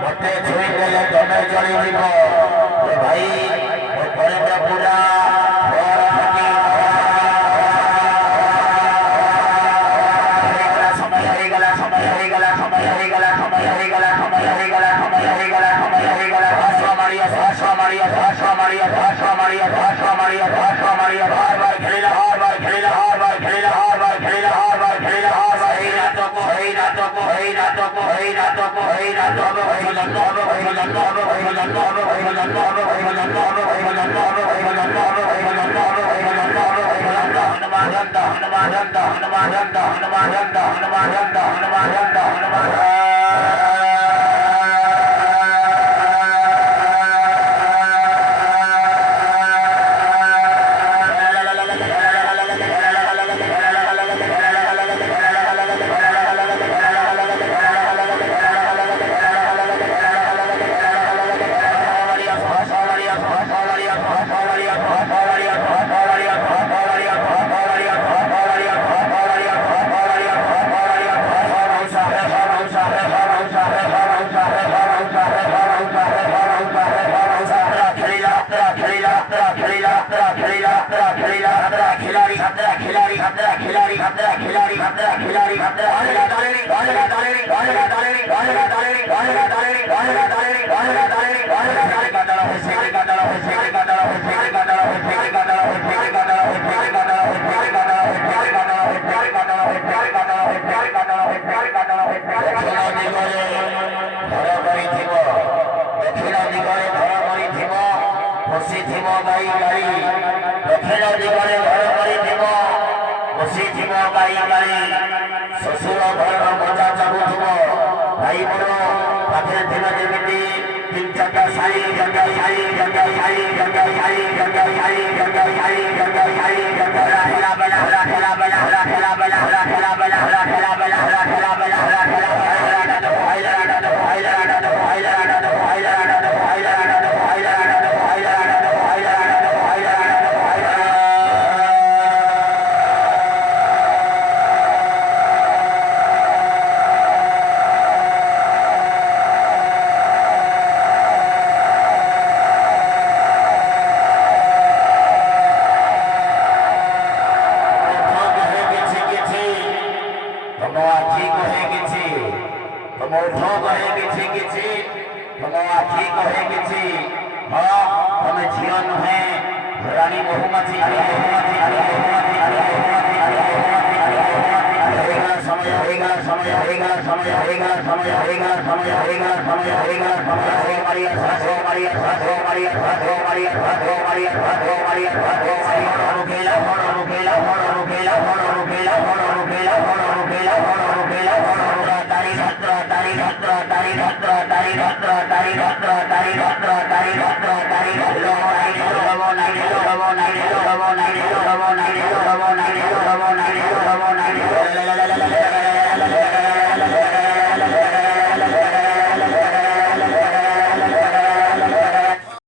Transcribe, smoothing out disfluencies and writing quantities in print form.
मते छुई देले तमे जड़ी जीव भाई पूरा शशुर घर मजा चाहूब भाई मोर पाखे थिला जेमिति तीन चारटा शाई जंगा शाई जंगा शाई जंगा शाई जंगा शाई जंगा शाई जंगा शाई जंगा ठेला बना ठेला बना ठेला बना ठेला बना ठेला बना ठेला बना